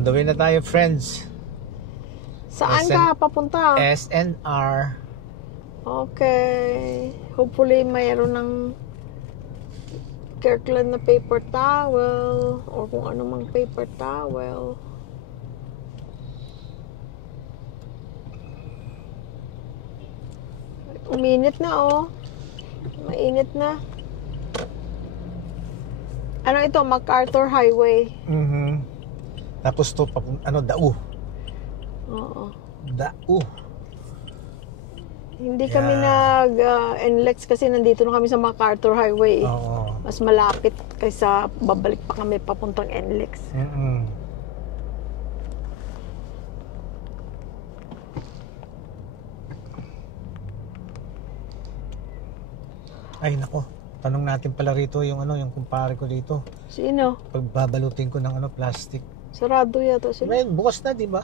On the way na tayo, friends. Saan ka papunta? SNR. Okay. Hopefully mayroon ng Kirkland na paper towel or kung ano mang paper towel. Uminit na oh. Mainit na. Ano ito? MacArthur Highway. Tapos to, Dao. Oo. Dao. Hindi kami nag-NLEX kasi nandito na kami sa MacArthur Highway. Oo. Mas malapit kaysa babalik pa kami papuntang NLEX. Ay, nako. Tanong natin pala rito yung yung kumpare ko dito. Sino? Pagbabalutin ko ng plastic. Sarado yata sila. May bukas na, di ba?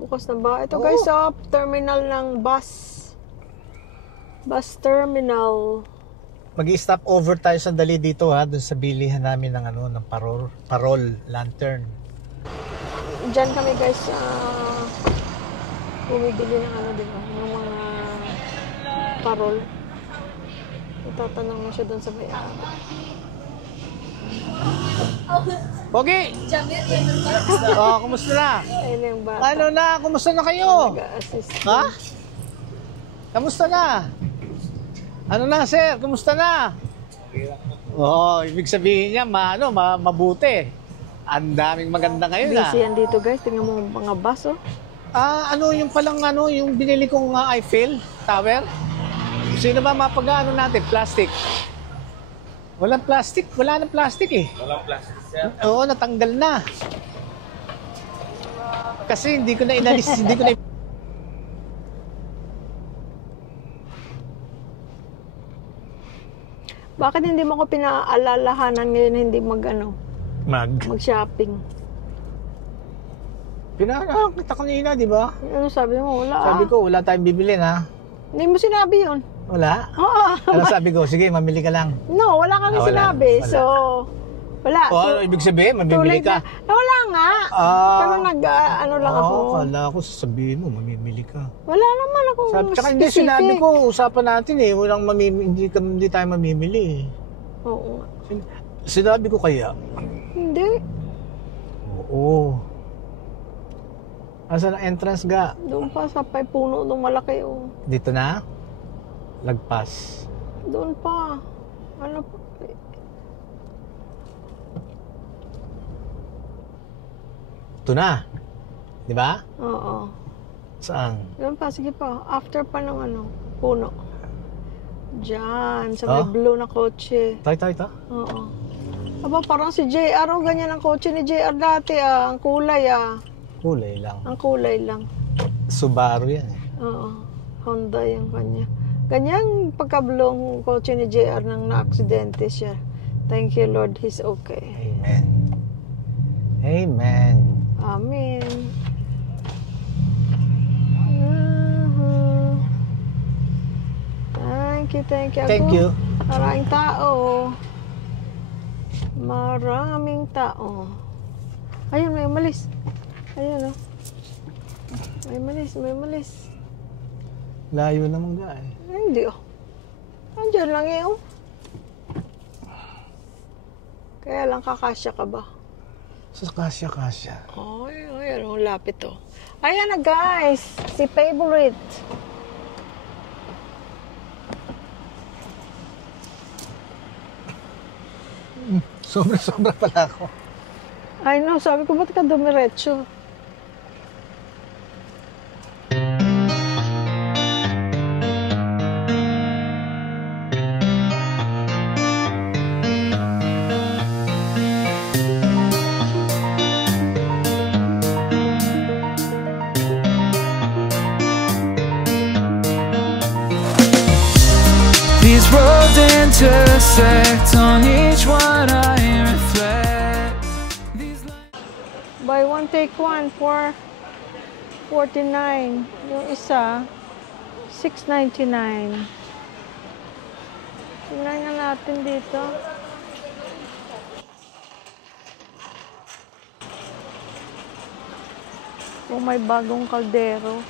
Bukas na ba? Ito Oo. guys, sa terminal ng bus. Bus terminal. Mag-i-stop over tayo sandali dito doon sa bilihan namin ng ng parol lantern. Diyan kami guys, bumibili ng diba? Ng mga parol. Itatanong na siya doon sa bayan. Pogi! Kumusta na? Ayun yung bata. Ano na? Kumusta na kayo? Nag-a-assist. Ha? Kamusta na? Ano na, sir? Kumusta na? Ibig sabihin niya, mabuti. Ang daming maganda ngayon Busy yan dito guys. Tingnan mo mga bus oh. Yung palang yung binili kong Eiffel Tower. Sino ba mapag-ano natin? Plastic. Walang plastic. Wala nang plastic eh. Walang plastic, sir. Oo, natanggal na. Kasi hindi ko na inalis, hindi ko na... Bakit hindi mo ko pinaalalahanan ngayon hindi mag-shopping? Pinaalaan kita kanina, di ba? Ano sabi mo? Wala. Sabi ko, wala tayong bibili na. Hindi mo sinabi yun. Wala? Oo. Ano sabi ko? Sige, mamili ka lang. No, wala kang sinabi. Wala. So, wala. Ibig sabihin, mamimili ka? Wala nga. Pero lang ako. Kala ko sasabihin mo, mamimili ka. Wala naman ako Tsaka hindi, sinabi ko, usapan natin hindi tayo mamimili. Oo nga. Sinabi ko kaya? Hindi. Oo. Asan ang entrance ga? Doon pa sa puno, doon malaki oh. Dito na? Lagpas. Doon pa. Ano pa? Ito na. Di ba? Oo. Saan? Doon pa, sige pa. After pa ng puno. Diyan, sa may blue na kotse. Ito. Oo. Aba, parang si JR, ganyan ang kotse ni JR dati ang kulay Kulay lang. Ang kulay lang. Subaru yan eh. Oo. Honda yung kanya. Ganyan pagkablong kotse ni JR nang na-aksidente siya. Thank you Lord, he's okay. Amen. Amen. Amen. Thank you. Thank you. Maraming tao. Maraming tao. Ayun, may umalis. Ayun, oh. May malis. Layo naman ga eh. Hindi, oh. Andiyan lang eh, oh. Kaya lang kakasya ka ba? Sa kasya. Oh, ayun, oh, lapit, oh. Ayan na, guys. Si Favorite. Sobra pala ako. I know, sabi ko, ba't ka dumiretso? These roads intersect, on each one I reflect. Buy one, take one for $49. Yung isa, $6.99. Tingnan nga natin dito. Oh, may bagong kaldero.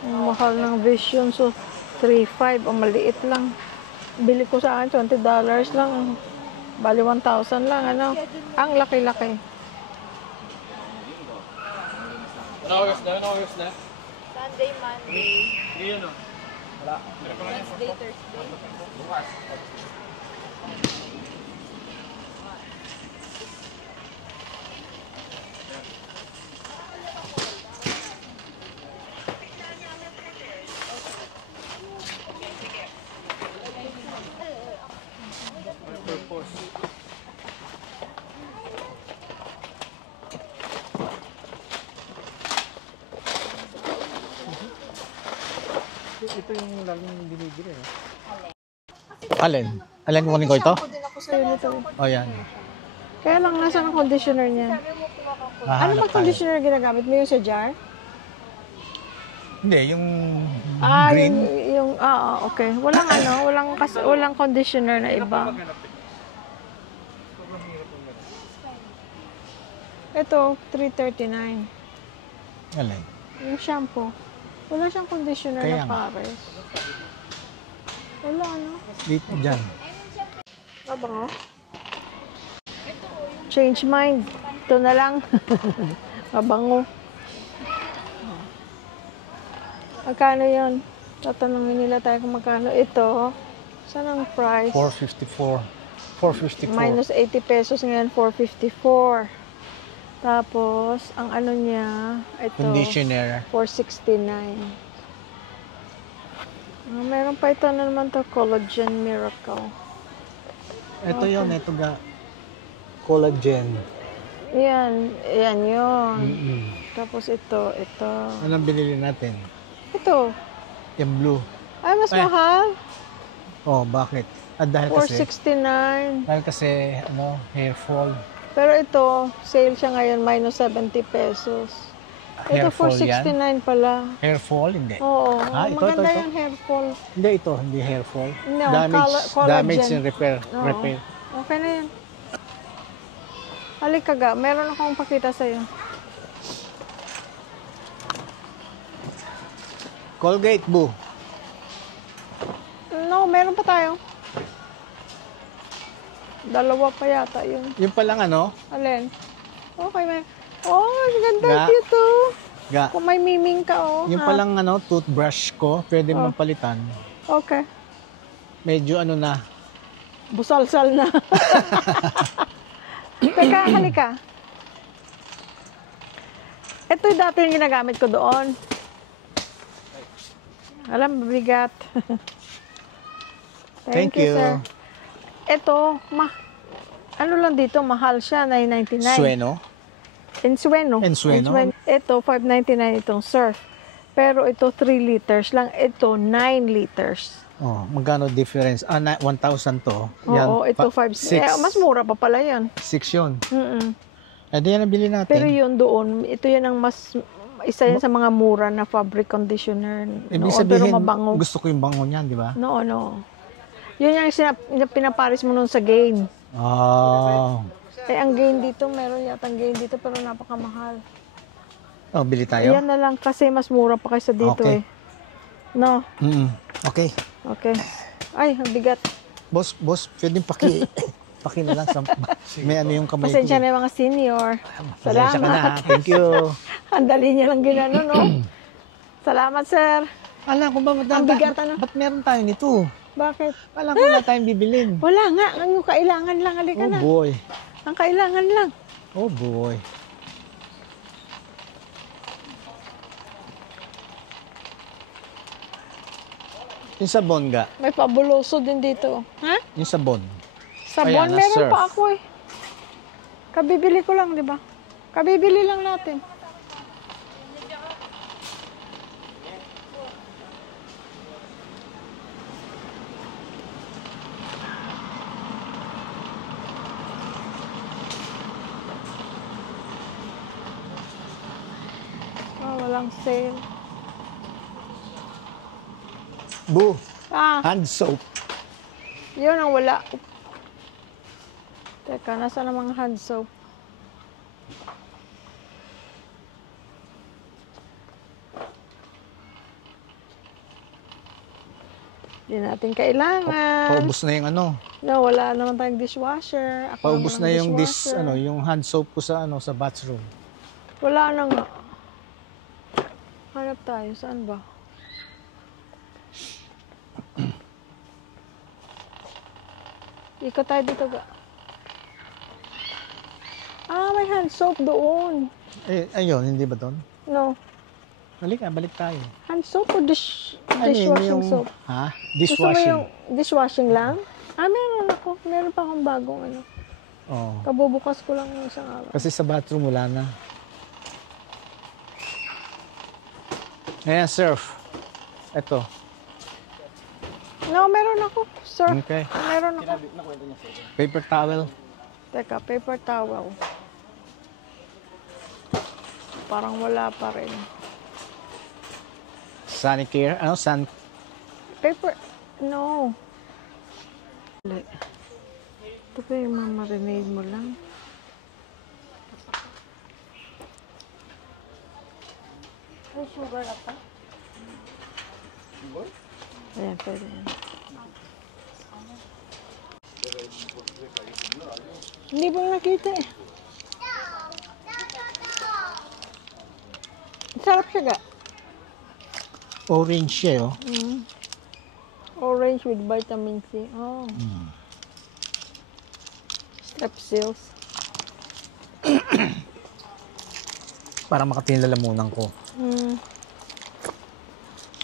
Ang mahal ng Vision. So, 3.5. Ang maliit lang. Bili ko sa akin, $20 lang. Bali, 1,000 lang. Ano? Ang laki-laki. Sunday, Monday. Wednesday, Thursday. Ito yung laging binibili. Alin? Alin kunin ko ito? Din ako sa'yo nito. O yan. Kaya lang, nasa ang conditioner niya. Ano bang conditioner ginagamit mo? Yung sa jar? Hindi, yung Green? Okay. Walang walang conditioner na iba. Ito, $3.39. alin? Yung shampoo. Wala siyang conditioner Kaya na nga. pares. Wala, ano? Dito, dyan. Mabango? Change mind. Ito na lang. Mabango. Magkano yun? Tatanungin nila tayo kung magkano. Ito, saan ang price? 454. 454. Minus 80 pesos ngayon, 454. Tapos, ang ano niya, ito, Conditioner. 469. Meron pa ito na naman to, Collagen Miracle. Ito yun, ito ga. Collagen. Yan yun. Mm-mm. Tapos ito. Anong binili natin? Ito. Yung blue. Ay, mas Ay. mahal. Oh, bakit? Dahil kasi, 469. hair fall. Pero ito, sale siya ngayon, minus 70 pesos. Hair Ito, fall yan? 469 pala. Hair fall? Hindi. Oo. Ah, ito, maganda ito. yung hair fall. Hindi ito, hindi hair fall. No, collagen. Damage and repair. Oo. Repair. Okay na yan. Halika ga, meron akong pakita sa'yo. Colgate, boo. No, meron pa tayo. Dalawa pa yata yun. Yung palang ano, Alin? Okay, may... Oh, ang ganda. Ga. Cute, oh. ga, Kung may miming ka, oh. yung ha? palang toothbrush ko, pwede mong palitan. Okay. Medyo na. Busalsal na. Teka, halika. Ito yung dati yung ginagamit ko doon. Alam, mabigat. Thank you. sir. Ito, ano lang dito, mahal siya, $9.99. Sueno. Ensueno. Ensueno. Ito, $5.99 itong surf. Pero ito, 3 liters lang. Ito, 9 liters. Oh, magkano difference? 1,000 to. Oo, ito 5. Mas mura pa pala yan. 6 yun. Mm-mm. Eh, di yan ang bili natin. Pero yun doon, ito yan ang isa yan sa mga mura na fabric conditioner. Ibig Pero sabihin, mabango. gusto ko yung bango niyan, di ba? No. Yun yung pinaparis mo nun sa Gain. Oh. Eh, ang Gain dito, meron yata ang Gain dito, pero napakamahal. Oh, bili tayo? Yan na lang kasi mas mura pa kaysa dito Okay. eh. No? Okay. Okay. Ay, ang bigat. Boss, pwedeng paki na lang sa may ano yung kamay ko. Pasensya na yung mga senior. Pasensya ka na, ha? Salamat. Thank you. Ang dali niya lang ginano, no? Salamat, sir. Alam ko ba, Ang bigat, ano? ba't meron tayo nito? Bakit? Alam ko wala tayong bibilin. Wala nga. Ang kailangan lang. Halika Oh na. boy. Ang kailangan lang. Oh boy. Yung sabon ga. May pabuloso din dito. Ha? Yung sabon. Sabon, Ayan, meron na-surf. pa ako eh. Kabibili ko lang, di ba? Kabibili lang natin. walang sale. Boo, Ah, hand soap. yun ang wala. Teka, nasa namang hand soap? Hindi natin kailangan. Paubos na yung ano. No, wala naman tayong dishwasher. Ako Paubos naman na ang yung dishwasher. yung hand soap ko sa sa bathroom. Wala na nga. Hanap tayo. Saan ba? Ikot tayo dito ga. Ah, may hand soap doon. Ayun, hindi ba doon? No. Balik tayo. Hand soap o dishwashing soap? Ha? Gusto mo Dishwashing. yung dishwashing lang? Ah, meron ako. Meron pa akong bagong ano. Oo. Kabubukas ko lang yung isang araw. Kasi sa bathroom wala na. Ayan, surf. Ito. No, meron ako. Sir, Okay. meron ako. Paper towel. Teka, paper towel. Parang wala pa rin. Sanicare. Ano? Paper, no. Ito ba yung mamarinade mo lang? May sugar na pa. Ayan, pwede yan. Hindi ba nakita eh? Sarap siya ga. Orange siya, oh. Orange with vitamin C. Oh. Strepsils. Para makatin lalamunan ko.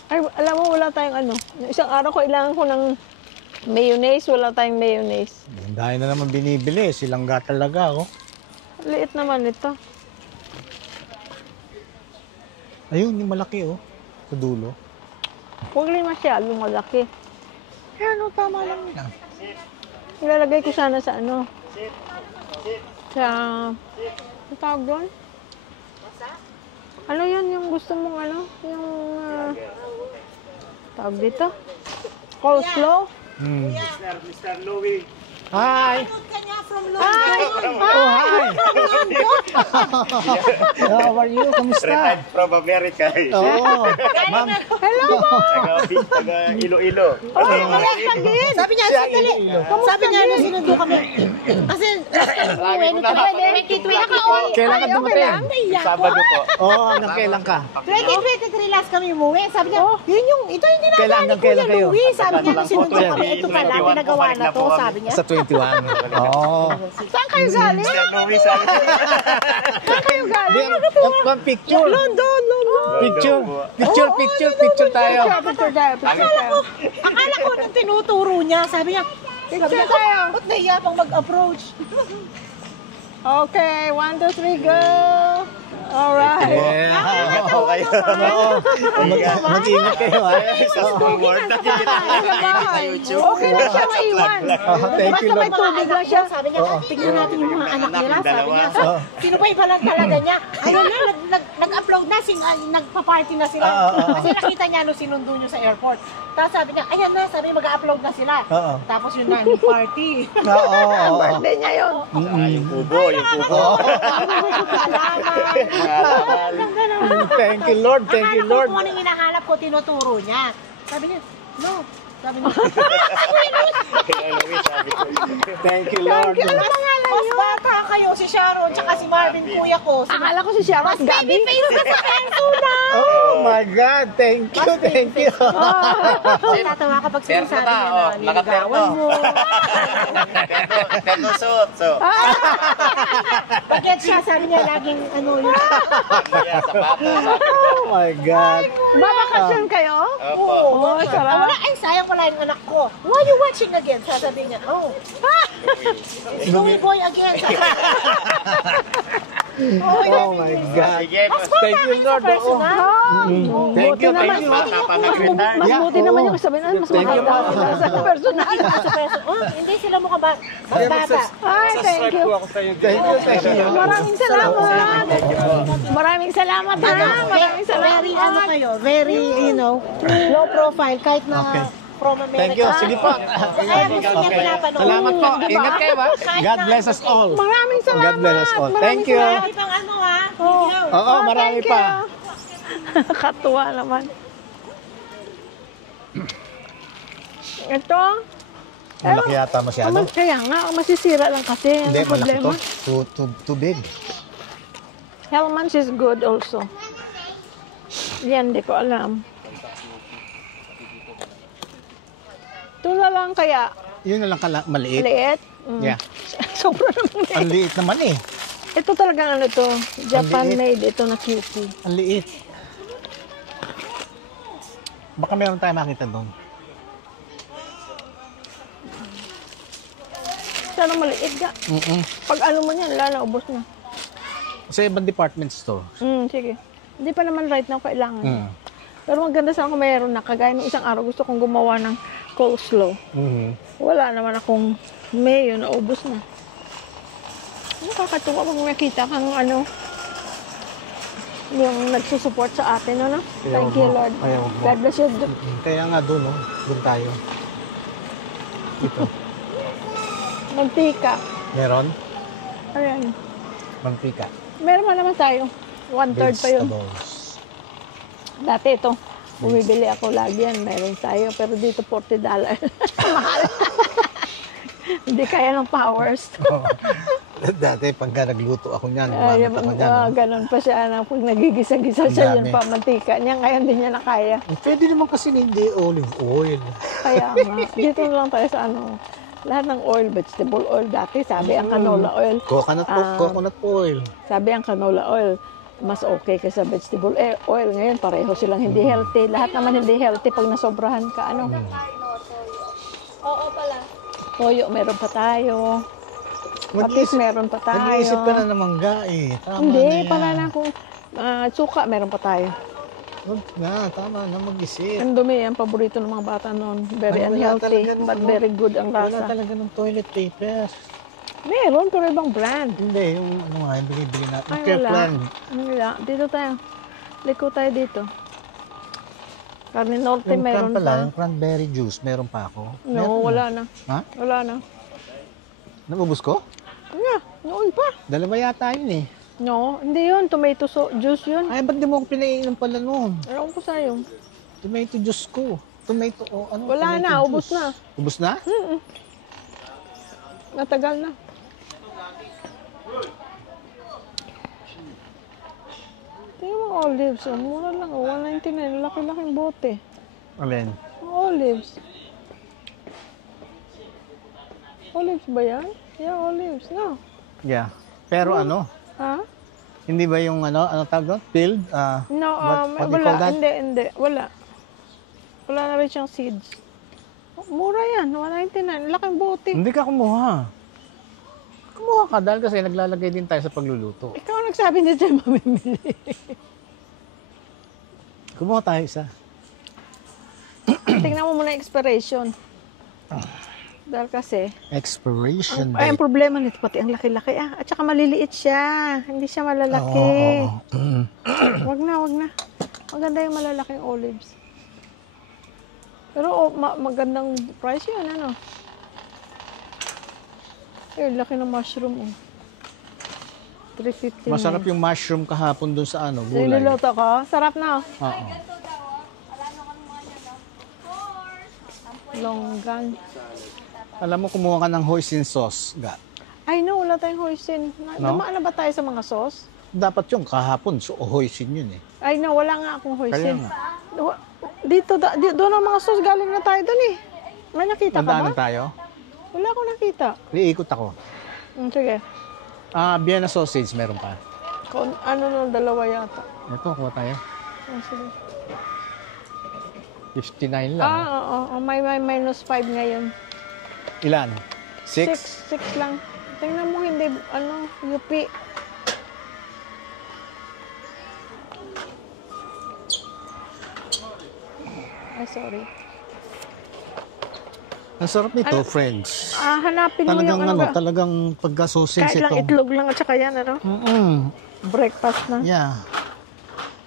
Ay, alam mo, wala tayong ano. Yung isang araw ko, ilangan ko ng mayonnaise. Wala tayong mayonnaise. Dahil na naman binibili. Silangga talaga, oh. Liit naman ito. Ayun, yung malaki, oh. Sa dulo. Huwag rin masyadong malaki. Ayan, oh, tama lang yan. Ilalagay ko sana sa ano. Sa... Ano tawag doon? Ano yun yung gusto mong ano? Yung... tawag dito? Coleslaw? Mr. Louie. Hi! Hi! Oh, hi! How are you? Kamusta? Retired from America. Oo. Ma'am. Hello po! Taga Iloilo. Sabi niya, sandali. Sabi niya, nung sinundo kami. Kasi, uwi nito pwede. 2023. Kailan ka dumating? Sabado po. Oo, hanggang kailan ka? 2023 last kami umuwi. Sabi niya, yun yung, ito yung Kailan dinagawa ni hanggang Kuya kailan kayo? Louie. Sabi niya, nung Lang po, sinundo kami, 20, ito pala, 21 ginagawa balik na na to, po kami. sabi niya. Sa 21. Oo. Saan kayo galing? Mr. Louie, sabi ko. Saan kayo galing? Ang picture. London! Picture. Picture tayo. Picture tayo. Akala ko nung tinuturo niya, sabi niya, Picture tayo. ba't nahiya pang mag-approach? Okay, 1, 2, 3, go! Alright. Yeah. Oo, kayo. Oo. Mag-ingat kayo, ha? Sa board. Nakikita sa YouTube. Okay na siya maiwan. Thank you, Basta may Lord. tubig lang siya. Sabi niya, tignan natin yung mga anak nila, sabi dalawa. niya. Sino ba yung pala talaga niya? Ano na, nag-upload na, nagpa-party na sila. Kasi nakita niya nung sinundo niyo sa airport. Tapos sabi niya, ayan na, sabi niya, mag-upload na sila. Oo. Tapos yun na, yung party. Oo. Birthday niya yun. Yung kubo, yung kubo. Thank you, Lord. Thank you, Akala ko Lord. kung anong hinahanap ko, tinuturo niya. Sabi niya, no. Sabi niya, Kaya Louie, sabi ko. Thank you, Lord. mas bata kayo, si Sharon, tsaka si Marvin, kuya ko. Akala ko si Sharon at Gabi. Face ka sa penso na! Oh my God. Thank you. Tatawa kapag sinasabi niya na nilagawan mo. Terno suit. So, Bakit siya, sabi niya, laging ano yun. kaya sapatos. Oh my God. Babakasyon kayo? Oo. Oh, sarap. Wala, ay, sayang wala yung anak ko. Why you watching again? Sasabihin niya, oh. Louie boy again. Oh my God. Sige, Thank you, Lord. Oo. Thank you, thank you. bata pa nag-retire. Mas Yeah, buti naman oo. yung sabihin, mas Thank you, maganda ma'am. sa personal. Hindi sila mukhang bata. Ay, thank you. Thank you, thank you. Maraming salamat. Maraming salamat ha. Maraming salamat. Very, kayo, very, low profile, kahit na Okay. from America. Thank you. Sige po. Kaya gusto niya pinapanood. Salamat po. Ingat kayo ba? God bless us all. Maraming salamat. God bless us all. Thank you. Marami pang video. Oo, marami Thank pa. you. Katuwa naman. Ito. Malaki yata masyado. Kaya nga, masisira lang kasi. Hindi, Ang malaki problema. to. Too big. Hellmann's is good also. Yan, di ko alam. Ito na lang kaya. Yun na lang maliit. Liit. Yeah. Sobrang liit. Ang liit naman eh. Ito talagang ano to. Japan liit. made. Ito na cutie. Ang liit. Baka meron tayo makita doon. Sana maliit ka. Pag ano mo yan, ubos na. Sa ibang department store. Sige. Hindi pa naman right now kailangan. Pero maganda sana kung mayroon na. Kagaya ng isang araw, gusto kong gumawa ng coleslaw. Wala naman akong mayo, naubos na. Nakakatuwa pag nakita kang yung nagsusupport sa atin, ano? Thank you, Lord. God bless you. Kaya nga doon, no? Doon tayo. Ito. Mantika. Meron? Ayan. Mantika. Meron naman tayo. 1/3 pa yun. Vegetables. Dati ito, bumibili ako lagi yan. Meron tayo. Pero dito, $40. Mahal. Hindi kaya ng powers. Dati, pagka nagluto ako niyan, umamit ako niyan. Ganun pa siya na pag nagigisa-gisa siya Ang yung dami. pamantika niya. Ngayon din niya na kaya. Pwede naman kasi hindi olive oil. Kaya nga. Dito na lang tayo sa lahat ng oil, vegetable oil dati. Sabi ang canola oil. Coconut oil. Sabi ang canola oil, mas okay kaysa vegetable oil. Ngayon, pareho silang hindi healthy. Lahat naman hindi healthy pag nasobrahan ka. Oo pala. Toyo, meron pa tayo. Patis, meron pa tayo. Nag-iisip ka na ng mangga eh. Tama Hindi, na yan. pala na kung suka, meron pa tayo. Huwag na, tama na mag-isip. Ang dumi, ang paborito ng mga bata noon. Very Wala unhealthy, talaga nung but very good ang Wala lasa. talaga ng toilet paper. Meron, pero ibang brand. Hindi, yung yung binibili natin. Ay, Care wala. plan. Wala. Dito tayo. Liko tayo dito. Carne Norte, Yung meron pala, pa. yung cranberry juice, meron pa ako. No, Meron wala na. Ha? Wala na. Nabubos ko? Yeah, noon pa. Dalawa yata yun eh. No, hindi yun. Tomato juice yun. Ay, ba't di mo ako pinainom pala noon? Ewan ko sa'yo. Tomato juice ko. Tomato, Wala tomato na, juice. ubos na. Ubos na? Matagal na. Tingnan mo olives. Oh. Mura lang. Oh. $1.99. Laki-laking bote. Alin? Olives. Olives ba yan? Yeah, olives. No. Yeah. Pero Ha? hindi ba yung ano tawag doon? Peeled? No, what do you call wala. that? Hindi. Wala. Wala na rin siyang seeds. Oh, mura yan. $1.99. Laking bote. Hindi ka kumuha. Kumuha ka dahil kasi naglalagay din tayo sa pagluluto. Ikaw ang nagsabi na dyan mamimili. Kumuha tayo isa. Tingnan mo muna yung expiration. Dahil kasi, Expiration ay, ang date. problema nito, pati ang laki-laki. At saka maliliit siya. Hindi siya malalaki. Wag na. Maganda yung malalaking olives. Pero magandang price yun, ano? Eh, laki ng mushroom, oh. $3.50 Masarap yung mushroom kahapon doon sa gulay. Niluluto ko. Sarap na. Oo. Longgan. Alam mo, kumuha ka ng hoisin sauce. Ay, no, wala tayong hoisin. No? Dumaan na ba tayo sa mga sauce? Dapat yung kahapon, so hoisin yun eh. Ay, no, wala nga akong hoisin. Kaya nga. Doon ang mga sauce, galing na tayo doon eh. May nakita ka ba? Nadaanan tayo? Wala akong nakita. Iikot ako. Sige. Vienna sausage, meron pa. Ano no, dalawa yata. Ito, kuha tayo. Sige. 59 lang. Oo. May minus 5 ngayon. Ilan? 6? 6 lang. Tingnan mo, hindi, UP. Ay, sorry. Ang sarap nito, Ano? friends. Hanapin mo Talagang yung ano, talagang pagka-sausage kahit lang ito. itlog lang at saka yan, ano? Breakfast na. Yeah.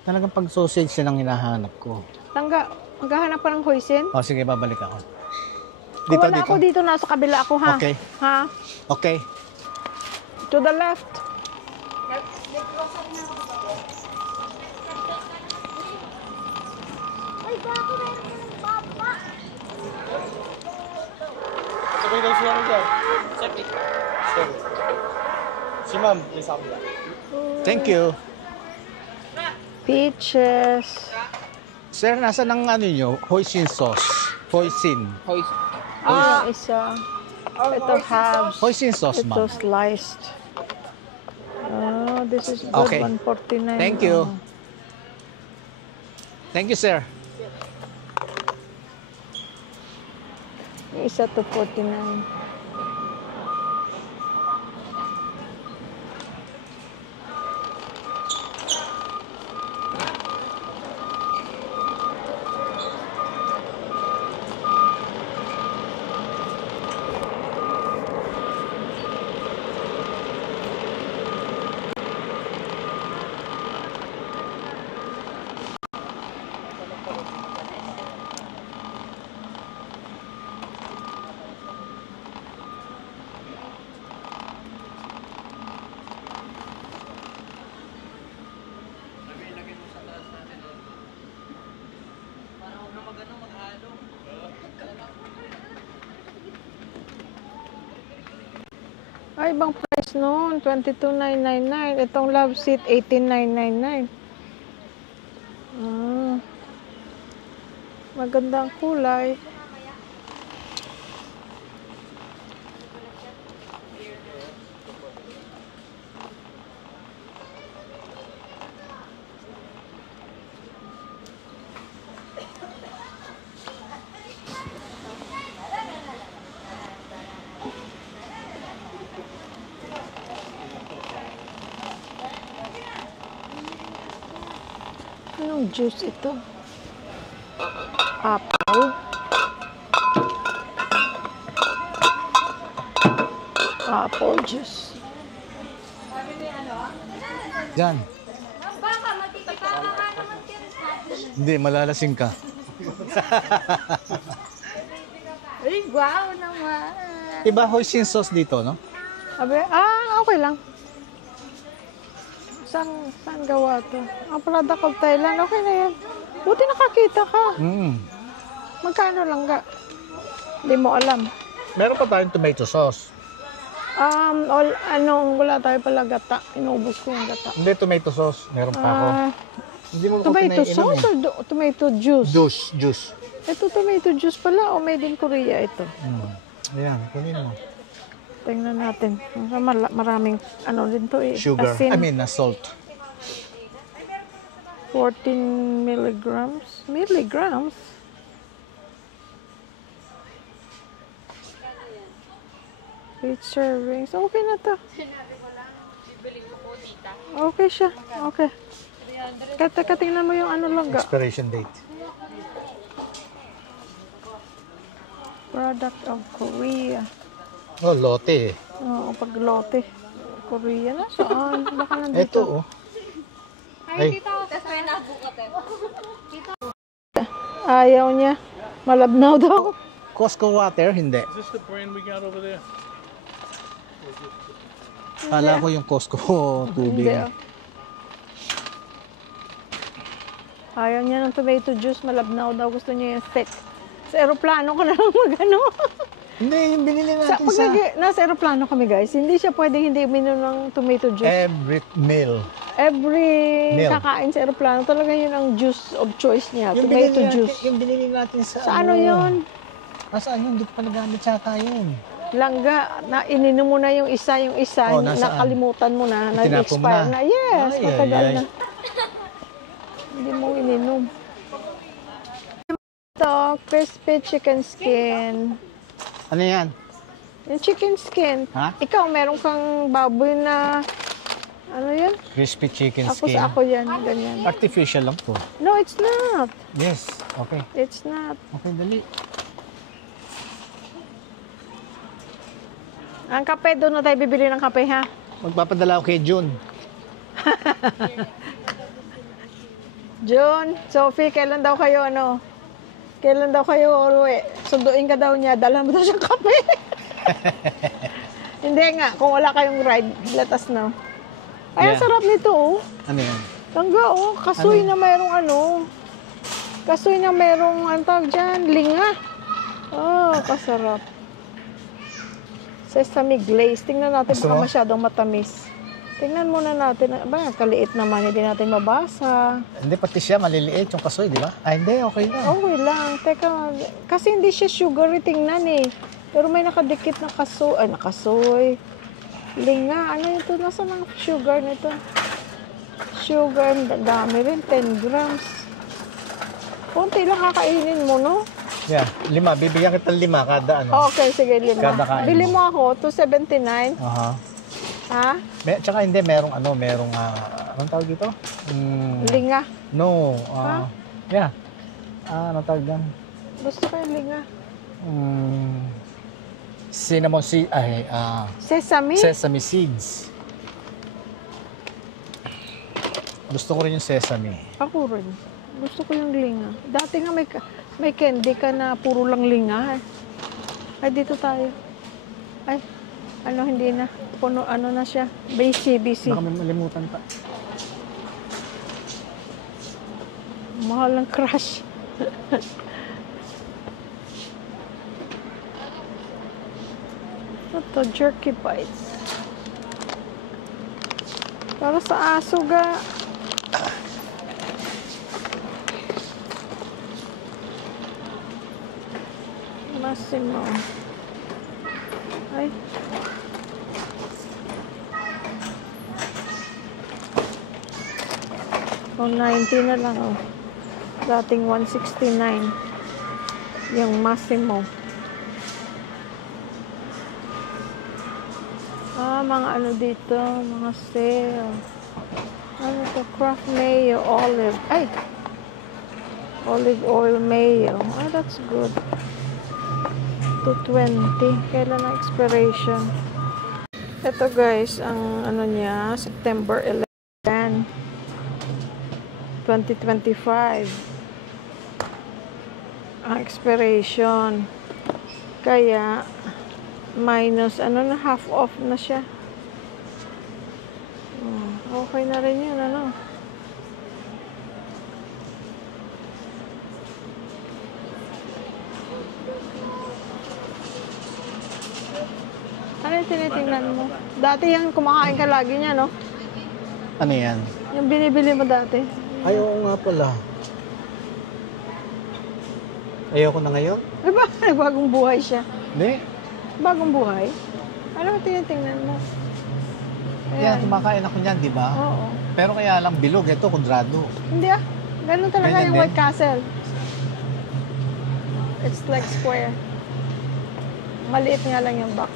Talagang pag-sausage yan ang hinahanap ko. Maghahanap ka ng hoisin? O, sige, babalik ako. Kung wala ako dito, nasa kabila ako, ha? Okay. Ha? Okay. To the left. Sabay daw siya dyan. Check it. Si ma'am, may sabi yan. Thank you. Peaches. Sir, nasa ng ano nyo? Hoisin sauce. Hoisin. Isa. Ito halves. Hoisin sauce, Ito ma'am. sliced. Oh, this is good. Okay. 149. Thank you. Oh. Thank you, sir. Yung isa to 49. Ay, ibang price noon. 22,999. Itong love seat, 18,999. Maganda ang kulay. Anong juice ito? Apple. Apple juice. Diyan. Hindi, malalasing ka. Ay, wow naman. Iba hoisin sauce dito, no? Okay lang. Saan gawa to? Ang product of Thailand, okay na yan. Buti nakakita ka. Magkano lang ga? Hindi mo alam. Meron pa tayong tomato sauce. Wala tayo pala gata. Inubos ko yung gata. Hindi, tomato sauce. Meron pa ako. Hindi mo ko Tomato kinainom sauce or tomato juice? Juice. Ito tomato juice pala o made in Korea ito. Ayan, kunin mo. Tingnan natin. Maraming ano din to eh. Sugar. Asin. Salt. 14 milligrams. Milligrams? Eight servings. Okay na to. Okay siya. Okay. Tingnan mo yung ano lang ga. Expiration date. Product of Korea. Oh, lote. Oo, pag lote. Korea na. Saan? Baka Ito, nandito. oh. Ay, Ayaw niya. Malabnaw daw. Costco water, hindi. Is this the brand we got over there? Kala ko yung Costco tubig. Hindi. Ayaw niya ng tomato juice. Malabnaw daw. Gusto niya yung thick. Sa aeroplano ko na lang magano. Hindi, yung binili natin sa... Nasa aeroplano kami guys, hindi siya pwedeng hindi uminom ng tomato juice. Every meal. Every Meal. kakain sa aeroplano, talaga yun ang juice of choice niya. Yung Tomato binili juice. Natin, yung binili natin sa... Sa ano yun? Nasaan yun? Hindi ko pa nagamit yata yun. Langga, na ininom mo na yung isa, Oh, nasaan? nakalimutan mo na, Tinapon nag-expire na. na. Yes, Ay, matagal ay, ay. na. Hindi mo ininom. Ito, crispy chicken skin. Ano yan? Yung chicken skin. Ha? Ikaw, meron kang baboy na Ano yan? Crispy chicken Ako skin. sa ako yan. Ganyan. Artificial lang to. No, it's not. Yes. Okay. It's not. Okay, dali. Ang kape, doon na tayo bibili ng kape, ha? Magpapadala ako kay June. June, Sophie, kailan daw kayo, ano? Kailan daw kayo uwi? Sunduin ka daw niya, dalhan mo daw siyang kape. Hindi nga, kung wala kayong ride, let us know. Ay, ang Yeah. sarap nito, oh. Ano yan? Tangga, oh. Kasoy na mayroong ano. Kasoy na mayroong, ang tawag dyan, linga. Oh, kasarap. Sesame glaze. Tingnan natin, Gusto baka mo? masyadong matamis. Tingnan muna natin. Ba, kaliit naman, hindi natin mabasa. Hindi, pati siya maliliit yung kasoy, di ba? Ay, hindi, okay lang. Okay lang. Teka, kasi hindi siya sugary tingnan eh. Pero may nakadikit na kasoy. Ay, nakasoy. Linga. Ano ito? Nasaan ang sugar nito? Sugar. Ang dami rin. 10 grams. Konti lang kakainin mo, no? Yeah, 5. Bibigyan kita 5 kada ano. Okay, sige, 5. Kada kain Bili mo. mo ako, 279. Aha. Ha? Tsaka hindi, merong anong tawag dito? Linga. No. Ha? Yeah. Anong tawag yan? Gusto ko yung linga. Cinnamon seed, Sesame? sesame seeds. Gusto ko rin yung sesame. Ako rin. Gusto ko yung linga. Dati nga may candy ka na puro lang linga. Ay, dito tayo. Ay, ano, hindi na. Puno, ano na siya. BC. Baka may malimutan pa. Mahal ng crush. Ito, jerky bites. Para sa aso ga. Massimo. Ay. O, 90 na lang, oh. Dating 169. Yung Massimo. Mga ano dito, mga sale. Ano to? Kraft mayo, olive. Ay! Olive oil mayo. Ah, that's good. 220. Kailan ang expiration? Ito guys, ang ano niya, September 11. 2025. Ang expiration. Kaya, minus, ano na, half off na siya. Okay na rin yun, ano. Ano yung tinitingnan mo? Dati yung kumakain ka lagi niya, no? Ano yan? Yung binibili mo dati. Ay, oo nga pala. Ayoko na ngayon? Ay ba? Bagong buhay siya. Hindi. Bagong buhay? Ano yung tinitingnan mo? Yan, kumakain ako niyan, di ba? Oo. Pero kaya lang bilog, ito, kudrado. Hindi ah. Ganun talaga Ganyan yung din? White Castle. It's like square. Maliit nga lang yung box.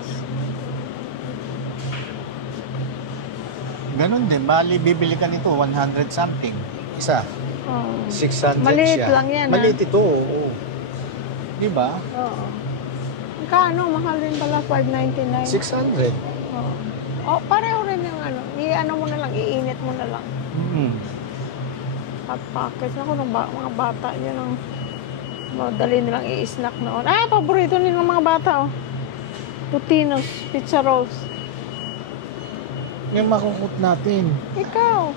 Ganon din, bali bibili ka nito, 100 something. Isa, Oo. 600 Maliit siya. lang yan, Maliit ito, oo. Di ba? Oo. Magkano? Mahal rin pala, 599. 600. Oo. Oh, pareho rin yung ano. I-ano mo na lang, iinit mo na lang. Hot pockets. Ako, mga bata, yun ang madali nilang i-snack noon. Ah, paborito nilang mga bata, oh. Tutinos, pizza rolls. Yung makukut natin. Ikaw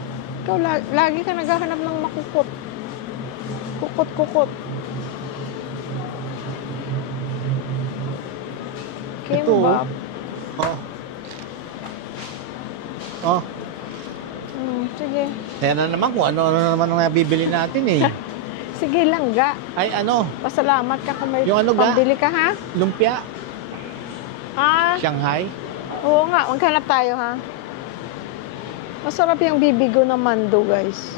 lagi ka naghahanap ng makukot. Kukot. Kimbap. Oh. Sige. Kaya na naman kung ano naman ang bibili natin eh. Sige lang, ga. Ay ano, Pasalamat ka kung may Yung ano, ga? pambili ka, ha? lumpia, Ah, Shanghai. oo nga. Maghanap tayo, ha? Masarap yung bibigo ng mando, guys.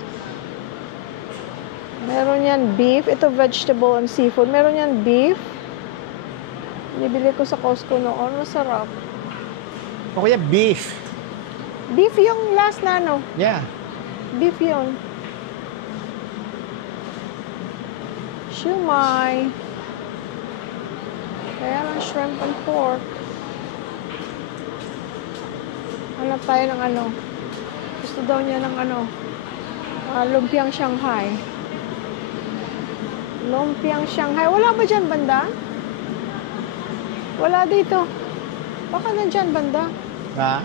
Meron yan beef. Ito vegetable and seafood. Meron yan beef. Nibili ko sa Costco noon. Masarap. O kaya beef. Beef yung last na ano. Yeah. Beef yun. Shumai. Kaya lang shrimp and pork. Hanap tayo ng ano. Gusto daw niya ng ano. Lumpiang Shanghai. Lumpiang Shanghai. Wala ba dyan banda? Wala dito. Baka nandyan banda. Ha?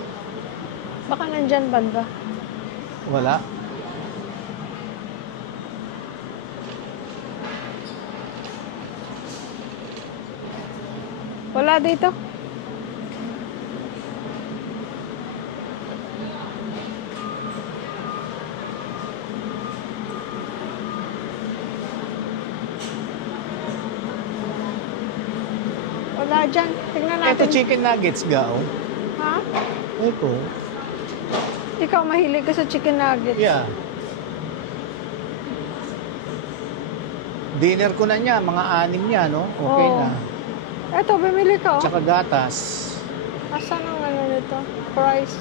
Baka nandyan banda. Wala. Wala dito. Wala dyan. Tingnan Ito natin. chicken nuggets, Gao. Ha? Ito. Ikaw mahilig ka sa chicken nuggets. Yeah. Dinner ko na niya, mga 6 niya, no? Okay Oo. na. Eto, bumili ka. Oh. Tsaka gatas. Asan ang ano nito? Price.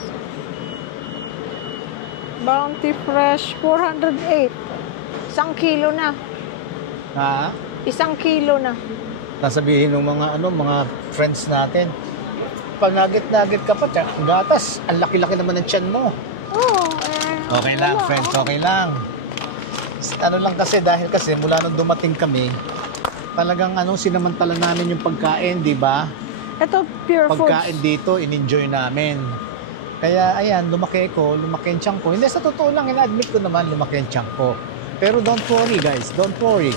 Bounty Fresh, 408. 1 kilo na. Ha? 1 kilo na. Nasabihin ng mga friends natin. Pag nugget ka pa, tsaka gatas, ang laki-laki naman ng tiyan mo. Oo. Okay lang, wala, friends, oh. okay lang. Ano lang kasi, dahil kasi mula nung dumating kami, talagang sinamantala namin yung pagkain, di ba? Ito, pure Pagkain foods. dito, in-enjoy namin. Kaya, ayan, lumaki ang tiyan ko. Hindi, sa totoo lang, ina-admit ko naman, lumaki ang tiyan ko. Pero don't worry, guys, don't worry.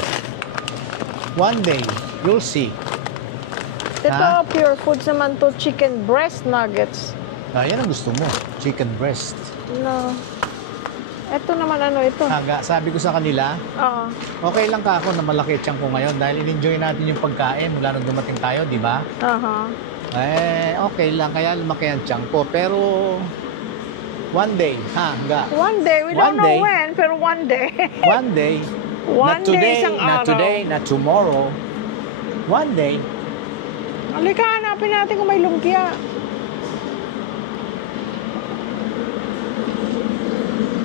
One day, you'll see. Ito, pure foods naman to, chicken breast nuggets. Yan ang gusto mo, chicken breast. No. Ito naman ano ito. Sabi ko sa kanila, Oo. okay lang ka ako na malaki tiyan ko ngayon dahil in-enjoy natin yung pagkain mula nung dumating tayo, di ba? Aha. Okay lang, kaya lumaki ang tiyan ko. Pero, one day, One day, we One don't know day. when, pero one day. one day, One not today, day, isang not araw. today, not tomorrow, one day, Halika, hanapin natin kung may lumpia.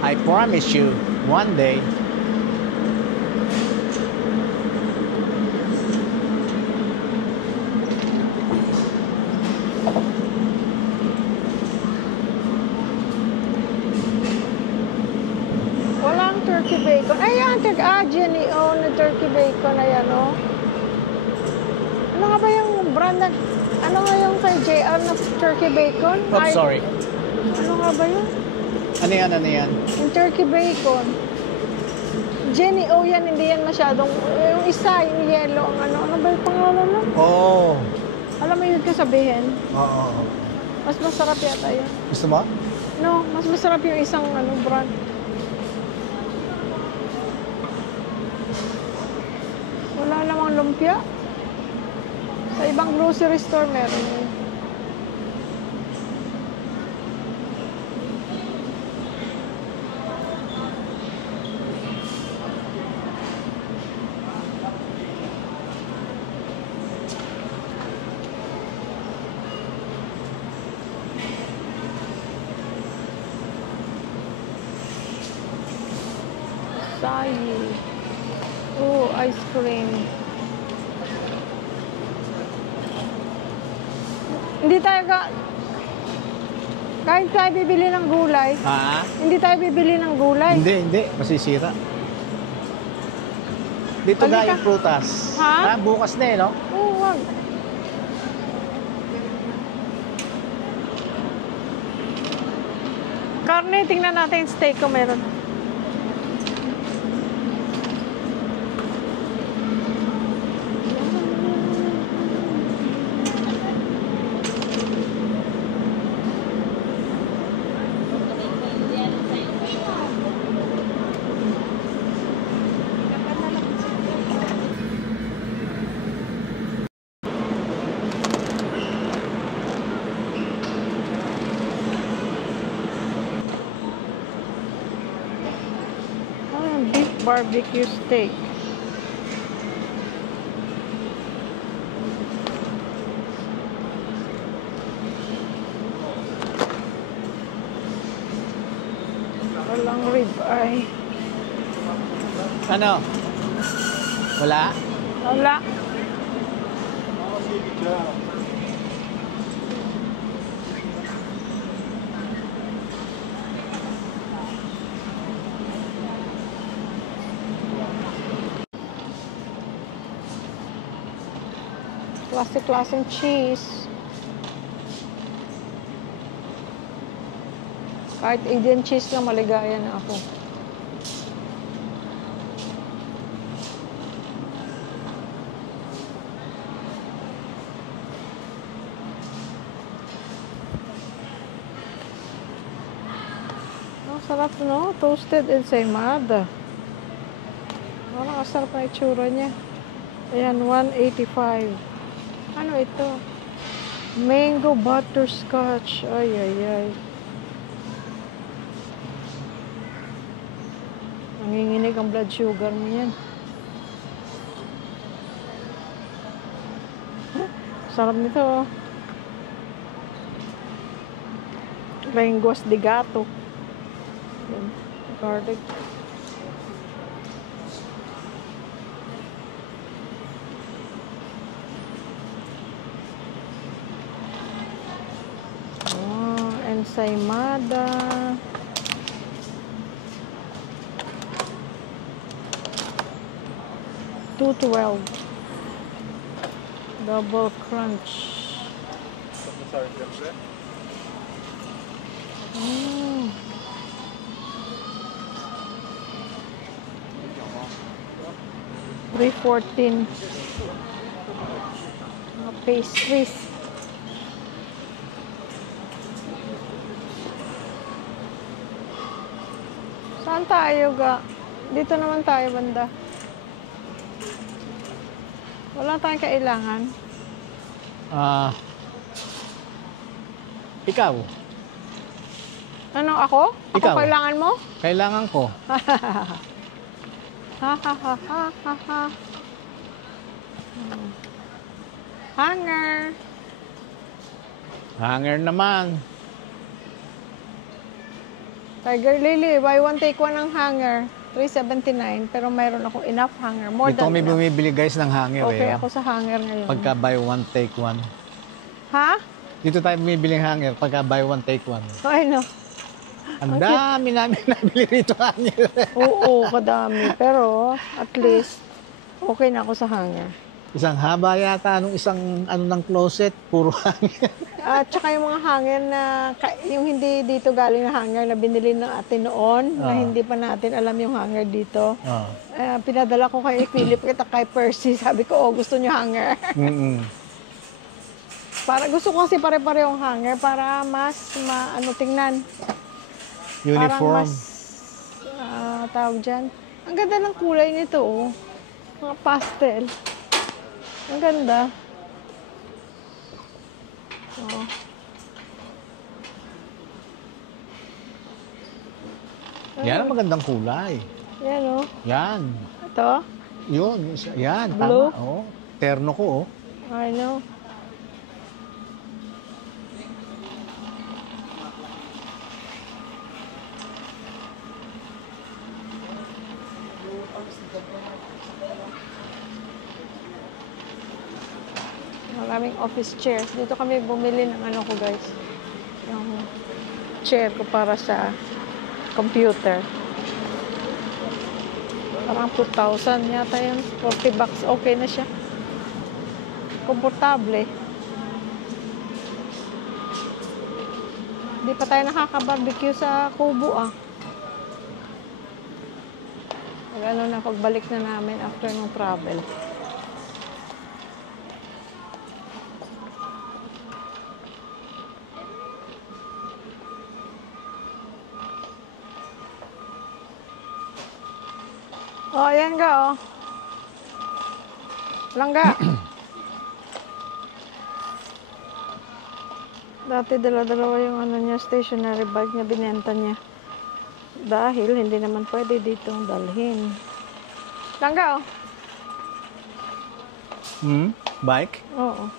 I promise you, one day, Walang turkey bacon. Ayan, Jenny O na turkey bacon. Ayan, oh. Ano nga ba yung brand na, ano nga yung kay JR na turkey bacon? oops, sorry. Ano nga ba yun? Ano yan? Yung turkey bacon. Jenny O yan, hindi yan masyadong, yung isa, yung yellow, ang ano ba yung pangalan nun? Oh, Alam mo yun kasabihin? oo. Mas masarap yata yun. Gusto mo? No, mas masarap yung isang brand. Wala namang lumpia. Sa ibang grocery store meron yun. Acai. Oh, ice cream. Hindi tayo kahit tayo bibili ng gulay, Ha? hindi tayo bibili ng gulay. Hindi, masisira. Dito Halika. ga yung prutas. Ha? Bukas na no? Oo, wag. Karne, tingnan natin yung steak kung meron. Beef barbecue steak. Walang rib eye. Ano? Wala? Wala. Klase-klaseng cheese. Kahit Indian cheese lang, maligaya na ako. Ang sarap, no? Toasted ensaymada. Parang ang sarap na itsura niya. Ayan, 185. Ano ito? Mango butterscotch. Ay, ay, ay. Nanginginig ang blood sugar mo yan. Sarap nito, oh. Lenguas de gato. Yan, garlic. Oh, ensaymada. $2.12. Double crunch. Mm. $3.14. Mga pastries. Saan tayo ga? Dito naman tayo banda. Wala tayong kailangan. Ikaw? Ano ako? Ako Ikaw. kailangan mo? Kailangan ko. Ha ha ha ha ha ha. Hanger. Hanger naman. Tiger Lily, buy one take one ng hanger. $3.79, pero mayroon akong enough hanger. More Dito than kami enough. bumibili guys ng hanger Okay, eh. ako sa hanger ngayon. Pagka buy one take one. Ha? Dito tayo bumibili ng hanger pagka buy one take one. Ay, no. Ang dami namin nabili rito hanger. Oo, kadami. Pero, at least, okay na ako sa hanger. Isang haba yata nung isang ano ng closet, puro hanger. At saka yung mga hanger na, yung hindi dito galing na hanger na binili ng atin noon, na hindi pa natin alam yung hanger dito. Oh. Pinadala ko kay Philip, kita kay Percy. Sabi ko, oh, gusto niyo hanger. Para, gusto ko kasi pare-parehong hanger para mas ano tingnan. Parang Uniform. mas, tawag dyan. Ang ganda ng kulay nito, oh. Mga pastel. Ang ganda. Oh. Yan ang magandang kulay. Yan, oh. Yan. Ito? Yun. Yan. Blue? Tama. Oh. Terno ko, oh. I know. Maraming office chairs. Dito kami bumili ng ano ko, guys. Yung chair ko para sa computer. Parang 2,000 yata yun. $40. Okay na siya. Komportable. Hindi pa tayo nakaka-barbecue sa Kubo, ah. Ano na, pagbalik na namin after ng travel. Oh, ayan ka, oh. Langga. Dati dala-dalawa yung ano niya, stationery bag niya, binenta niya. Dahil hindi naman pwede dito dalhin. Langga, oh. Bike? Oo.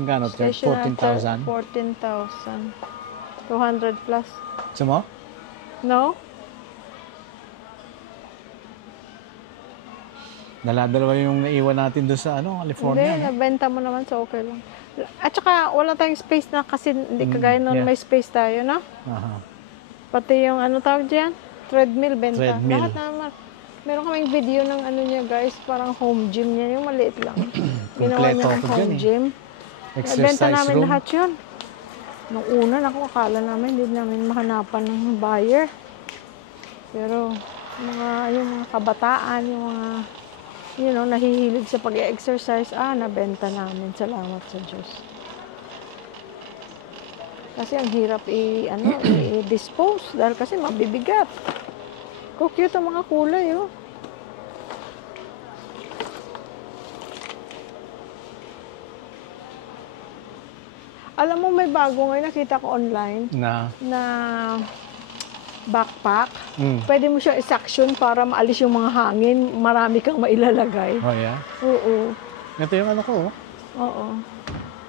Ang gano'n, 14,000? 14,000. 200 plus. Gusto mo? No? Dala-dalawa yung naiwan natin doon sa California. Hindi, nabenta mo naman sa okay lang. At saka wala tayong space na kasi hindi kagaya nun yeah. may space tayo, no? Aha. Pati yung tawag dyan? Treadmill, benta. Treadmill. Lahat naman. Meron kaming video ng niya guys, parang home gym niya, yung maliit lang. Ginawa niya ng Kompleto ako home dyan, eh. gym. Exercise Benta namin room. lahat yun. Nung una, akala namin, hindi namin mahanapan ng buyer. Pero, yung mga kabataan, yung mga, nahihilig sa pag-exercise, nabenta namin. Salamat sa Diyos. Kasi ang hirap i-dispose dahil kasi mabibigat. Cute ang mga kulay, oh. Alam mo, may bago ngayon nakita ko online na backpack. Pwede mo siya i-suction para maalis yung mga hangin. Marami kang mailalagay. Oh, yeah? Oo. Ito yung ano ko, oh. Oo.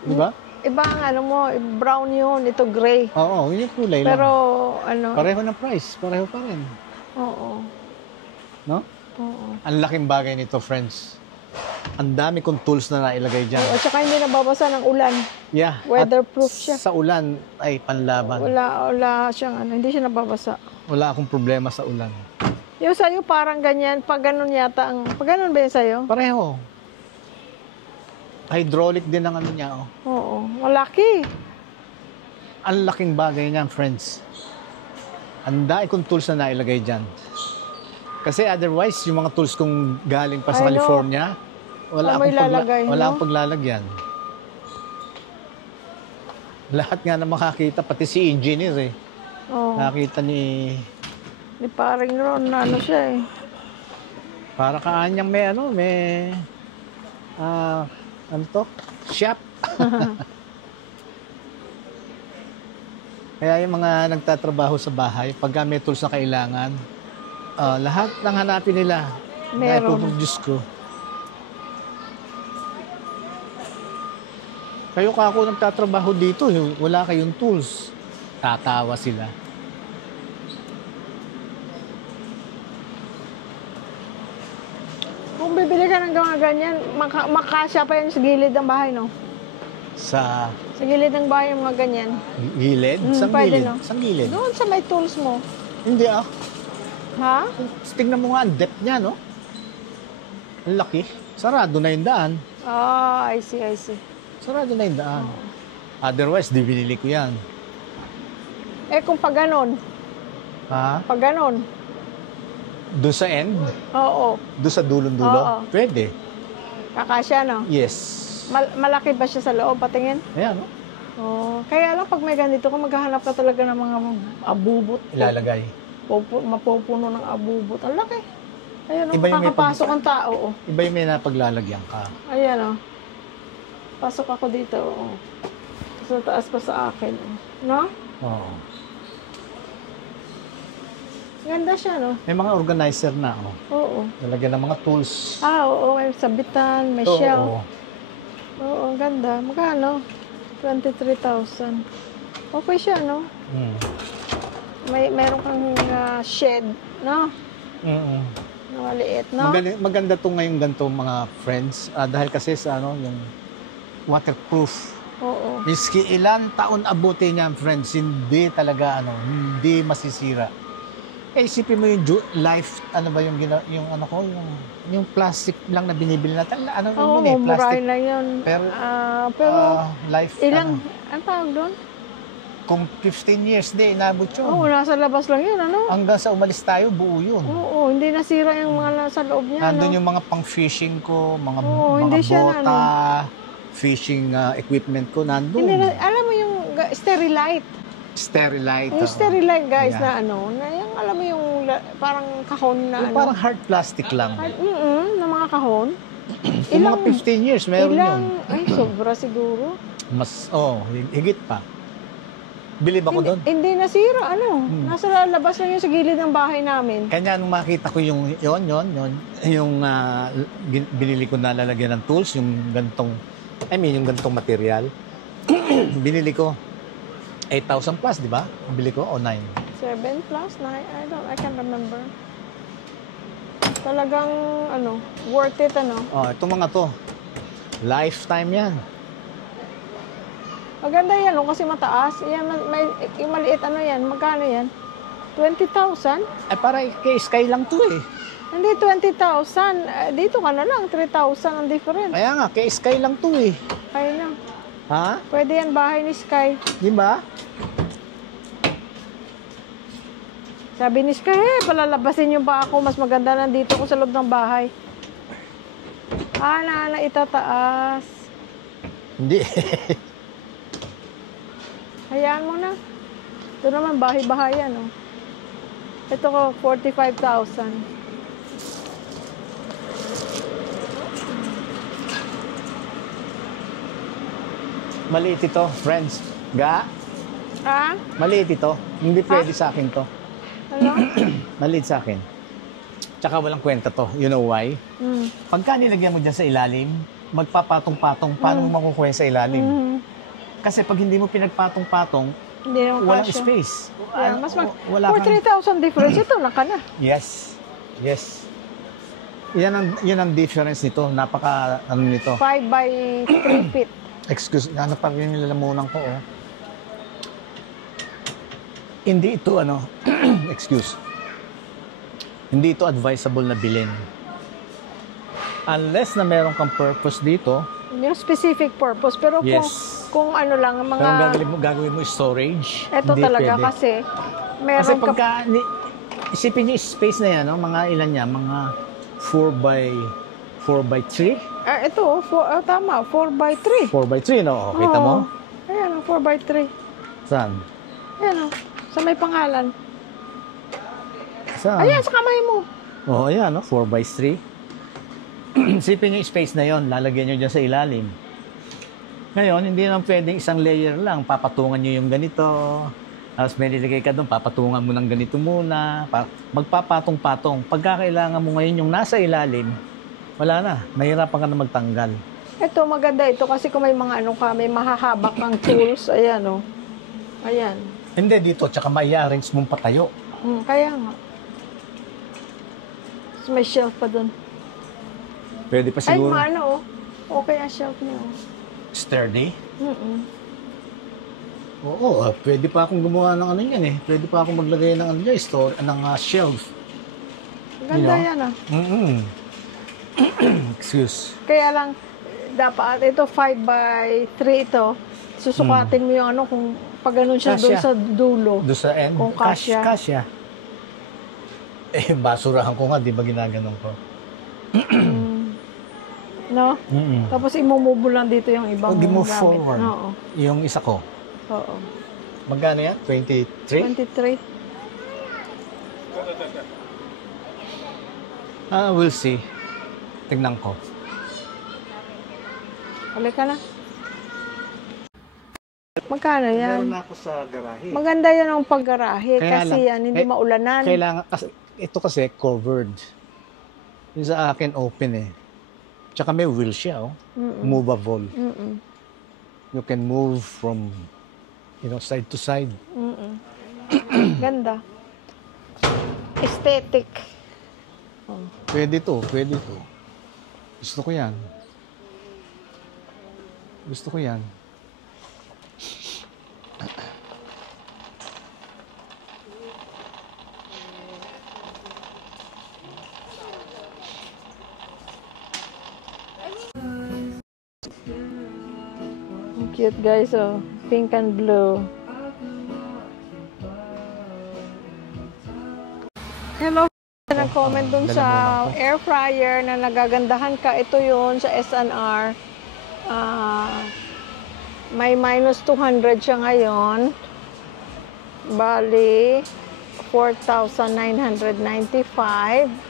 Di ba? Iba ang brown yun. Ito gray. Oo, yun yung kulay lang. Pero, Pareho ng price. Pareho pa rin. Oo. No? Oo. Ang laking bagay nito, friends. Ang dami kong tools na nailagay dyan. At saka hindi nababasa ng ulan. Yeah. Weatherproof at siya. Sa ulan ay panlaban. Wala siyang hindi siya nababasa. Wala akong problema sa ulan. Yung sa'yo parang ganyan, pag ganun yata pag ganun ba yun sa'yo? Pareho. Hydraulic din ang niya, oh. Oo, malaki. Ang laking bagay niyan, friends. Ang dami kong tools na nailagay dyan. Kasi otherwise, yung mga tools kong galing pa sa I know. California, wala May lalagay, wala no? akong paglalagyan. Lahat nga na makakita, pati si engineer Oo. nakita ni... Di paring Ron, siya eh. Para kaanyang may ano to? Shop. Kaya yung mga nagtatrabaho sa bahay, pag may tools na kailangan, lahat ng hanapin nila na Meron. ipoproduce ko. Kayo ka ako nagtatrabaho dito, wala kayong tools. Tatawa sila. Kung bibili ka ng mga ganyan, makasya pa yan sa gilid ng bahay, no? Sa Sa gilid ng bahay yung mga ganyan. gilid? Saan pwede, gilid? no? Saan gilid? Doon sa may tools mo. Hindi ah. Ha? Tingnan mo nga ang depth niya, no? Ang laki. Sarado na yung daan. I see. Sarado na yung daan. Otherwise, di binili ko yan. Kung pag ganon, Ha? doon Doon sa end? oo, Doon sa dulong-dulo? Oo. Pwede. kakasya, no? Yes. Malaki ba siya sa loob? Patingin? Ayan, no? Kaya lang, pag may ganito ka, maghahanap ka talaga ng mga abubot. Ilalagay. Mapupuno ng abubot. Ang laki. Ayan, Iba yung may makakapasok ang tao. Iba yung may napaglalagyan ka. Ayan, pasok ako dito. Sa taas pa sa akin. No? Oo. Ganda siya, no? May mga organizer na, oh. Oo. Lalagyan ng mga tools. Oo. May sabitan, may Oo. shelf. Oo, ang ganda. Magkano? 23,000. Okay siya, no? Mm. Meron kang shed, no? Mm-mm. Na maliit, no? Maganda to ngayong ganito mga friends. Dahil kasi sa yung waterproof. Oo. Miski ilan taon abutin niya, friends, hindi talaga hindi masisira. Isipin mo yung life, yung plastic lang na binibili natin. Oo, Plastic. murahin lang yun. Pero, Pero, life, ilang, ang tawag doon? kung 15 years, inabot yun. Oo, nasa labas lang yun, ano? Hanggang sa umalis tayo, buo yun. Oo, hindi nasira yung mga nasa loob niya, Nandun no? yung mga pang-fishing ko, mga hindi siya bota, fishing equipment ko, nandun. Hindi alam mo yung sterilite. Sterilite. Yung sterilite, guys, Yeah. na yung, alam mo yung parang kahon na Yung parang hard plastic lang. na mga kahon. Yung mga 15 years, meron yun. Ay, sobra siguro. Mas, higit pa. Bilib ako doon. Hindi nasira, Nasa labas lang yun sa gilid ng bahay namin. Kanya nung makita ko yung binili ko na lalagyan ng tools, yung gantong material. Binili ko 8,000 plus, di ba? Bili ko, 9. 7 plus 9, I can't remember. Talagang, worth it, Oh, ito mga to. Lifetime yan. Maganda yan, kasi mataas. Yan, yung maliit, yan, magkano yan? 20,000? Ay, para kay Sky lang to eh. Hindi, 20,000. Dito ka na lang, 3,000 ang difference. Kaya nga, kay Sky lang to eh. Kaya na. Ha? Pwede yan, bahay ni Sky. Di ba? Sabi ni Sky, palalabasin niyo ba ako? Mas maganda na dito ko sa loob ng bahay. Na itataas. Hindi. Hayaan mo na. Ito naman, bahay-bahayan, oh. Ito ko, 45,000. Maliit ito, friends. Ga? Maliit ito. Hindi pwede sa akin to. Ano? Maliit sa akin. Tsaka walang kwenta to. You know why? Pagka nilagyan mo dyan sa ilalim, magpapatong-patong, paano mo makukuha sa ilalim? Kasi pag hindi mo pinagpatong-patong, Hindi naman walang kasya. space. Yeah, mas Wala for kang- 3,000 difference, ito naka na. Yes. Yes. Yan ang difference nito. Napaka, nito. 5 by 3 feet. Excuse, pa rin nilalamunan ko, oh. Hindi ito, excuse. Hindi ito advisable na bilhin. Unless na meron kang purpose dito. Yung specific purpose. Pero Yes. kung ano lang, mga... Pero ang gagawin mo storage. Ito hindi talaga pwede. kasi meron Kasi pagka, isipin niyo yung space na yan, mga ilan niya, mga 4 by 3? ito, tama, 4 by 3. 4 by 3, no? Kita mo? Ayan, 4 by 3. Saan? Ayan, sa may pangalan. Saan? Ayan, sa kamay mo. Oo, ayan, 4 by 3. Isipin niyo yung space na yon, lalagyan niyo dyan sa ilalim. Ngayon, hindi naman pwedeng isang layer lang. Papatungan niyo yung ganito. Tapos may nilagay ka doon, papatungan mo ng ganito muna. Magpapatong-patong. Pagka kailangan mo ngayon yung nasa ilalim, wala na. Mahirapan ka na magtanggal. Ito, maganda ito kasi kung may mga may mahahabak kang tools. Ayan, oh. Ayan. Hindi dito, tsaka may-arrange mong patayo. Kaya nga. Tapos may shelf pa doon. Pwede pa Ay, siguro. oh. Okay ang shelf niya, oh. Sturdy? Mm-mm. Oo, pwede pa akong gumawa ng yan eh. Pwede pa akong maglagay ng shelf. Ganda yan, ah. Excuse. Kaya lang, dapat ito 5 by 3 ito. Susukatin mo yung kung pag ganun siya doon Kasya. sa dulo. Doon sa end? Kung kasya. Kasya. Basurahan ko nga, di ba ginaganon ko? No? Tapos imumubo lang dito yung ibang Move gamit. forward. Oo. Yung isa ko. Oo. Magkano yan? 23? 23. We'll see. Tignan ko. Halik ka na. Magkano yan? Meron na ako sa garahe. Maganda yan ang paggarahe Kaya kasi lang, yan, hindi maulanan. Kailangan, ito kasi covered. Yung sa akin open eh. Tsaka may wheel siya, oh. Movable. You can move from, side to side. Ganda. Aesthetic. Pwede to. Gusto ko yan. Cute guys, oh. Pink and blue. Hello. Nag-comment dun sa air fryer na nagagandahan ka. Ito yun sa SNR. May minus 200 siya ngayon. Bali, 4,995.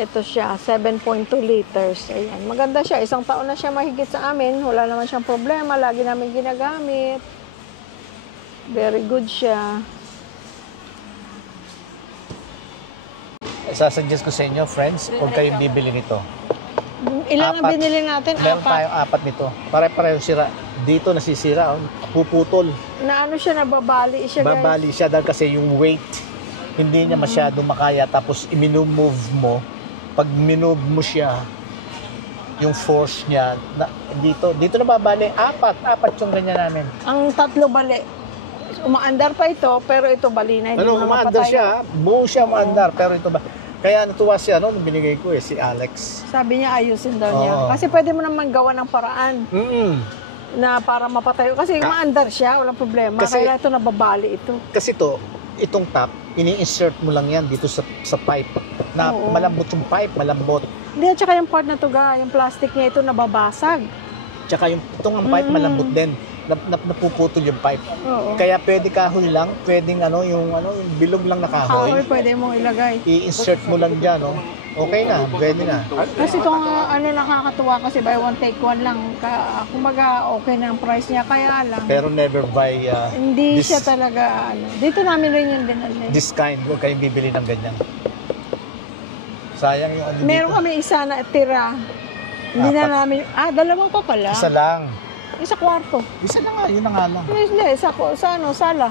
Ito siya, 7.2 liters. Ayan. Maganda siya. Isang taon na siya mahigit sa amin. Wala naman siyang problema. Lagi namin ginagamit. Very good siya. Sasuggest ko sa inyo, friends, huwag kayong bibili nito. Ilan ang Apat. binili natin? Meron 4. tayong 4 nito. Pare-pareho sira. Dito nasisira, oh. Puputol. Na ano siya, nababali siya guys. Babali siya dahil kasi yung weight hindi niya masyado makaya, tapos i-move mo. Pag minove mo siya, yung force niya dito nababali. Apat yung ganyan namin. Ang tatlo bali. Umaandar pa ito, pero ito bali na. Hindi mo na umaandar mapatay. siya, buo siya umaandar, pero ito ba? Kaya natuwa siya nung binigay ko si Alex. Sabi niya ayusin daw niya. Oo. Kasi pwede mo naman gawa ng paraan na para mapatayo. Kasi umaandar siya, walang problema. Kasi- Kaya ito nababali ito. Kasi itong top, ini-insert mo lang yan dito sa pipe. Na Oo. malambot yung pipe, malambot. Hindi, at saka yung part na to yung plastic niya ito nababasag. Tsaka itong ang pipe malambot din. Napuputol yung pipe. Oo. Kaya pwede kahoy lang, pwedeng yung bilog lang na Kahoy, kahoy. pwede mong ilagay. I-insert mo lang dyan, no? Okay na, pwede na. Kasi itong nakakatuwa kasi buy one take one lang. Kumbaga okay na ang price niya. Kaya lang, Pero never buy hindi this, siya talaga Dito namin rin yung dinali. this kind. Huwag kayong bibili ng ganyan. Sayang yung Meron dito. kami isa na tira. Hindi na Apat. namin, dalawa pa pala. Isa lang. Isa kwarto. Isa na nga, yun na nga lang. Hindi, sa sala.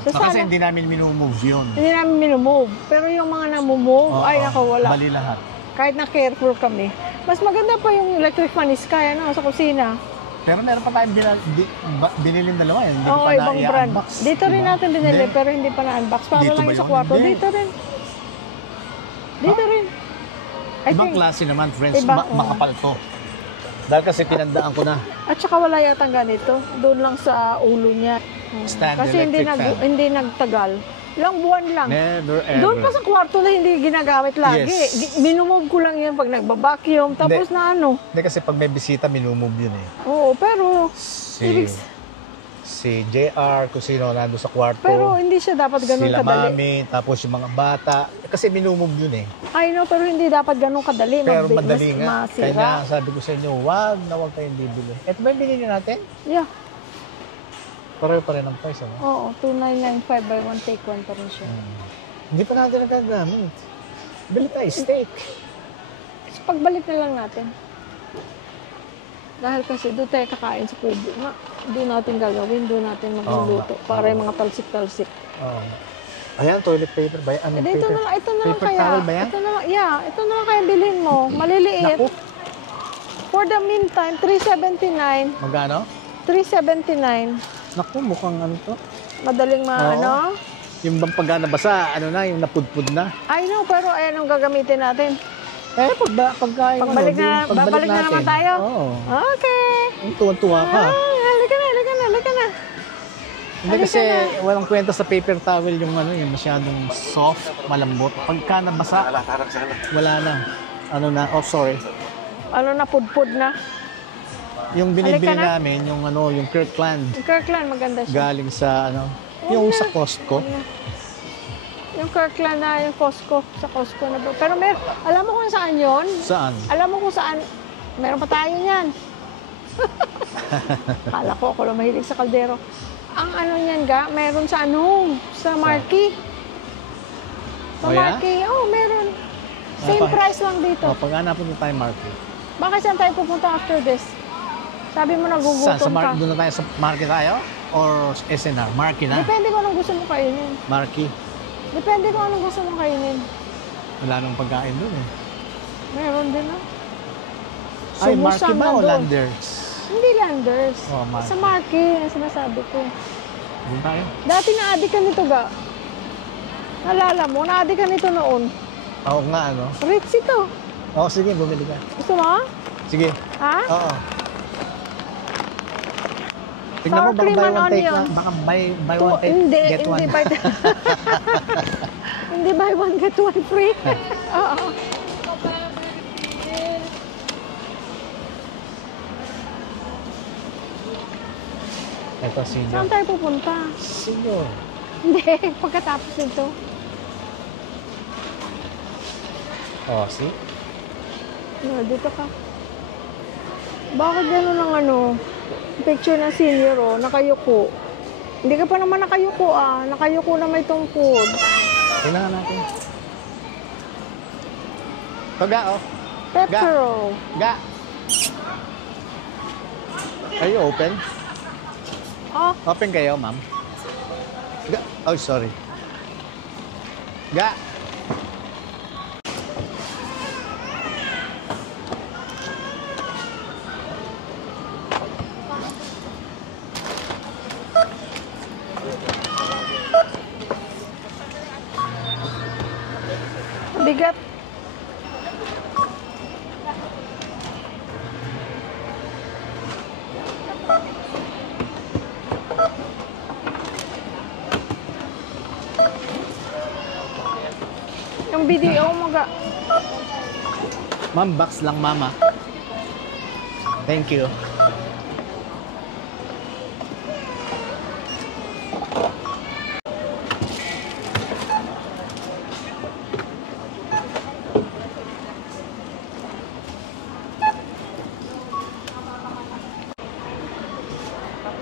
Sa Kasi sala. hindi namin minumove yun. Hindi namin minumove. Pero yung mga namumove, Oo, ay ako wala. Bali lahat. Kahit na careful kami. Mas maganda pa yung electric fan is kaya sa kusina. Pero meron pa tayong binilin dalawa yun. Hindi ko Oo, pa ibang brand. na-unbox. Dito rin natin binili, pero hindi pa na-unbox. Para Dito lang ba yung sa yun? kwarto. Hindi. Dito rin. Dito rin. I Ibang think. klase naman, friends. Iba, oo. Makapal to. Dahil kasi pinandaan ko na. At saka wala yatang ganito. Doon lang sa ulo niya. Stand Kasi electric fan. hindi nagtagal. Ilang buwan lang. Never ever. Doon pa sa kwarto na hindi ginagamit lagi. Yes. Minumove ko lang yan pag nagbabacuum. Tapos Hindi. na ano. Hindi kasi pag may bisita, minumove yun eh. Oo, pero Si JR, kung sino nando sa kwarto. pero hindi siya dapat ganun sila kadali. mami, tapos yung mga bata. Kasi minumove yun eh. I know, pero hindi dapat ganun kadali. Pero Mas- madali nga. masira. Kaya sabi ko sa inyo, wag kayong bibili. Ito ba yung binili natin? Yeah. Pareho pa rin ang price, ano? Oo, 2,995 buy one take one pa rin siya. Hindi pa natin nagagamit. Bili tayo steak. So, pagbalik na lang natin. Dahil kasi doon tayo kakain sa kubo. Doon natin gagawin, doon natin magluluto. Para yung mga talsik-talsik. Oh. Ayan, toilet paper ba? Ano, Ito na lang, ito na lang paper kaya. towel ba yan? Ito na lang, ito na lang kaya bilhin mo. Maliliit. Naku, For the meantime, $379. magkano? $379. Naku, mukhang ano to. Madaling Oo. Yung bang pagka nabasa, yung napudpud na. I know, pero ayan ang gagamitin natin. Pagka Pagbalik babalik na naman tayo. Oo. Okay. Ang tuwan-tuwa ka. Halika na. Hindi kasi walang kwenta sa paper towel yung yung masyadong soft, malambot. Pagka nabasa, wala na. Sorry. Ano na, pudpud na. Yung binibili Halika na. namin, yung Kirkland, Yung Kirkland, maganda siya. galing sa yung sa Costco. Yung Kirkland na, yung Costco. Sa Costco na ba? Pero alam mo kung saan yon? Saan? Alam mo kung saan? Meron pa tayo niyan. Kala ko, ako lang mahilig sa kaldero. Ang niyan meron sa sa Marquee. Sa Oh, yeah? Marquee, meron. Same pa- price lang dito. Pag-hanapin mo tayo, Marky. Bakit saan tayo pupunta after this? Sabi mo nagugutom Saan? ka. Doon na tayo sa Marky tayo? Or SNR? Marky na? Depende kung anong gusto mo kainin. Marky. Depende kung anong gusto mo kainin. Wala nang pagkain doon eh. Meron din Ay, Marky Sumusang ba o nandun. Landers? Hindi Landers. Oh, Marky. Sa Marquee, ang sinasabi ko. Doon tayo. Dati na-addict ka nito Nalala mo, na-addict ka nito noon. Oo nga, Ritz ito. Oo, sige, bumili ka. Gusto mo? Sige. Ha? Oo. Tingnan mo, Sour baka cream buy and one take onion. one. Baka buy one take, Hindi, get one. hindi buy hindi buy one get one free. Oo. Ito, senior. Saan tayo pupunta? Senior. Hindi, pagkatapos ito. Oh, see? Dito ka. Bakit gano'n ang picture ng senior nakayuko? Hindi ka pa naman nakayuko Nakayuko na may tungkod. Tingnan nga natin. Ito, ga, oh. Petro. Ga. Are you open? Oh, Open kayo, ma'am? Oh, sorry. Ga! bigat. Yung video mo ga. Ma'am, box lang, mama. Thank you.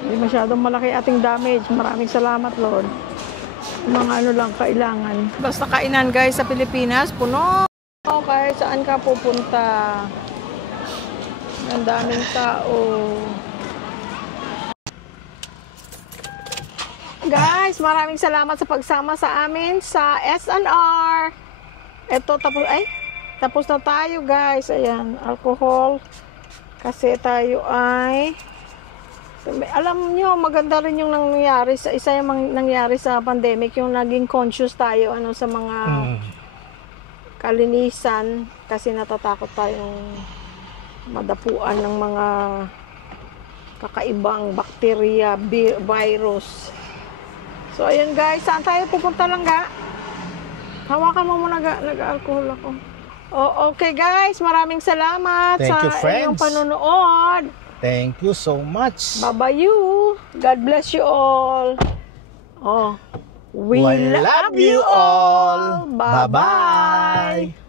Hindi masyadong malaki ating damage. Maraming salamat, Lord. Mga ano lang kailangan. Basta kainan guys sa Pilipinas, puno. Kahit saan ka pupunta. Ang daming tao. Guys, maraming salamat sa pagsama sa amin sa S&R. Ito, tapos na tayo guys. Ayan, alcohol. Kasi tayo ay... Alam nyo, maganda rin yung nangyari sa isa yung nangyari sa pandemic, yung naging conscious tayo ano sa mga kalinisan kasi natatakot tayong madapuan ng mga kakaibang bakterya, virus. So ayan guys, saan tayo pupunta lang ga? Hawakan mo muna ga, nag-alcohol ako. Oh, okay guys, maraming salamat Thank sa you, friends. inyong panonood. Thank you so much. Bye-bye you. God bless you all. Oh, we love you all. Bye-bye.